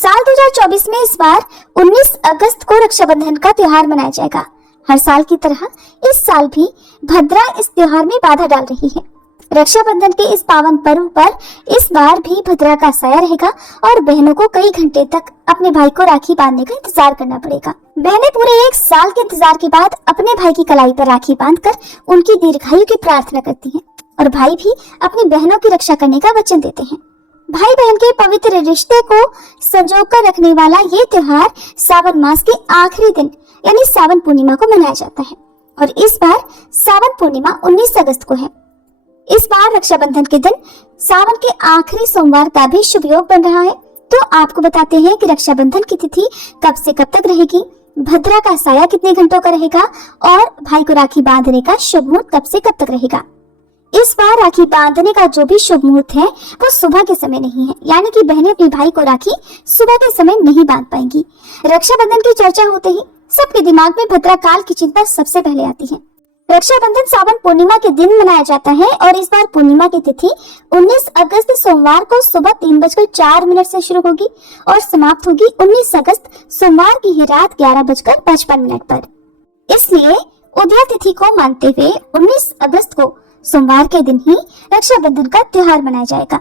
साल 2024 में इस बार 19 अगस्त को रक्षाबंधन का त्योहार मनाया जाएगा। हर साल की तरह इस साल भी भद्रा इस त्योहार में बाधा डाल रही है। रक्षाबंधन के इस पावन पर्व पर इस बार भी भद्रा का साया रहेगा और बहनों को कई घंटे तक अपने भाई को राखी बांधने का इंतजार करना पड़ेगा। बहनें पूरे 1 साल के इंतजार के बाद अपने भाई की कलाई पर राखी बांधकर उनकी दीर्घायु की प्रार्थना करती हैं और भाई भी अपनी बहनों की रक्षा करने का वचन देते हैं। भाई बहन के पवित्र रिश्ते को संजोकर रखने वाला ये त्योहार सावन मास के आखिरी दिन यानी सावन पूर्णिमा को मनाया जाता है और इस बार सावन पूर्णिमा 19 अगस्त को है। इस बार रक्षाबंधन के दिन सावन के आखिरी सोमवार का भी शुभ योग बन रहा है। तो आपको बताते हैं कि रक्षाबंधन की तिथि कब से कब तक रहेगी, भद्रा का साया कितने घंटों का रहेगा और भाई को राखी बांधने का शुभ मुहूर्त कब से कब तक रहेगा। इस बार राखी बांधने का जो भी शुभ मुहूर्त है वो सुबह के समय नहीं है, यानी कि बहनें अपने भाई को राखी सुबह के समय नहीं बांध पाएंगी। रक्षाबंधन की चर्चा होते ही सबके दिमाग में भद्रा काल की चिंता सबसे पहले आती है। रक्षाबंधन सावन पूर्णिमा के दिन मनाया जाता है और इस बार पूर्णिमा की तिथि 19 अगस्त सोमवार को सुबह 3:04 से शुरू होगी और समाप्त होगी 19 अगस्त सोमवार की ही रात 11:55 पर। इसलिए उदया तिथि को मानते हुए 19 अगस्त को सोमवार के दिन ही रक्षाबंधन का त्योहार मनाया जाएगा।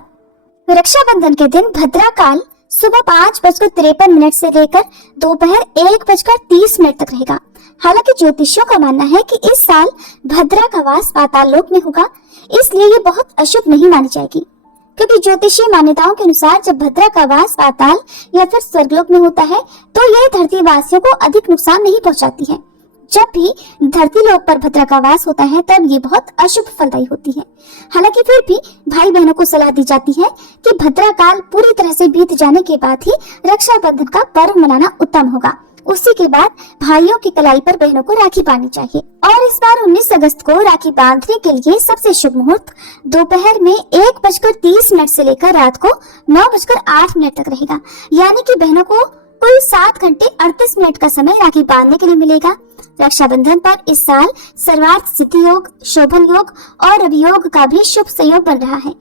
रक्षाबंधन के दिन भद्रा काल सुबह 5:53 से लेकर दोपहर 1:30 तक रहेगा। हालांकि ज्योतिषियों का मानना है कि इस साल भद्रा का वास पाताल लोक में होगा, इसलिए ये बहुत अशुभ नहीं मानी जाएगी, क्योंकि ज्योतिषीय मान्यताओं के अनुसार जब भद्रा का वास पाताल या फिर स्वर्गलोक में होता है तो ये धरती वासियों को अधिक नुकसान नहीं पहुंचाती है। जब भी धरती लोक पर भद्रा का वास होता है तब ये बहुत अशुभ फलदायी होती है। हालांकि फिर भी भाई बहनों को सलाह दी जाती है कि भद्रा काल पूरी तरह से बीत जाने के बाद ही रक्षाबंधन का पर्व मनाना उत्तम होगा। उसी के बाद भाइयों की कलाई पर बहनों को राखी बांधनी चाहिए। और इस बार 19 अगस्त को राखी बांधने के लिए सबसे शुभ मुहूर्त दोपहर में 1:30 से लेकर रात को 9:08 तक रहेगा, यानी कि बहनों को कुल 7 घंटे 38 मिनट का समय राखी बांधने के लिए मिलेगा। रक्षाबंधन पर इस साल सर्वार्थ सिद्धि योग, शोभन योग और अभियोग का भी शुभ संयोग बन रहा है।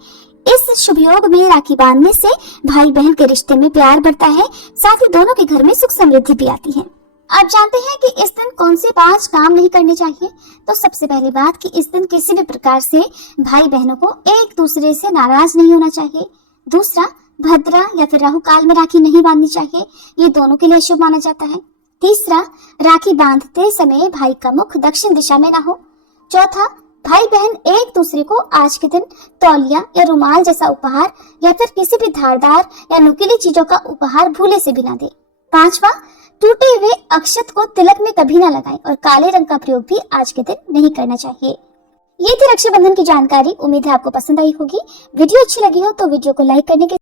इस शुभ योग में राखी बांधने से भाई बहन के रिश्ते में प्यार बढ़ता है, साथ ही दोनों के घर में सुख समृद्धि भी आती है। आप जानते हैं कि इस दिन कौन से 5 काम नहीं करने चाहिए। तो सबसे पहली बात कि इस दिन किसी भी प्रकार से भाई बहनों को एक दूसरे से नाराज नहीं होना चाहिए। दूसरा, भद्रा या फिर राहु काल में राखी नहीं बांधनी चाहिए, ये दोनों के लिए शुभ माना जाता है। तीसरा, राखी बांधते समय भाई का मुख दक्षिण दिशा में ना हो। चौथा, भाई बहन एक दूसरे को आज के दिन तौलिया या रुमाल जैसा उपहार या फिर किसी भी धारदार या नुकीली चीजों का उपहार भूले से भी ना दे। पांचवा, टूटे हुए अक्षत को तिलक में कभी ना लगाएं और काले रंग का प्रयोग भी आज के दिन नहीं करना चाहिए। ये थी रक्षाबंधन की जानकारी। उम्मीद है आपको पसंद आई होगी। वीडियो अच्छी लगी हो तो वीडियो को लाइक करने के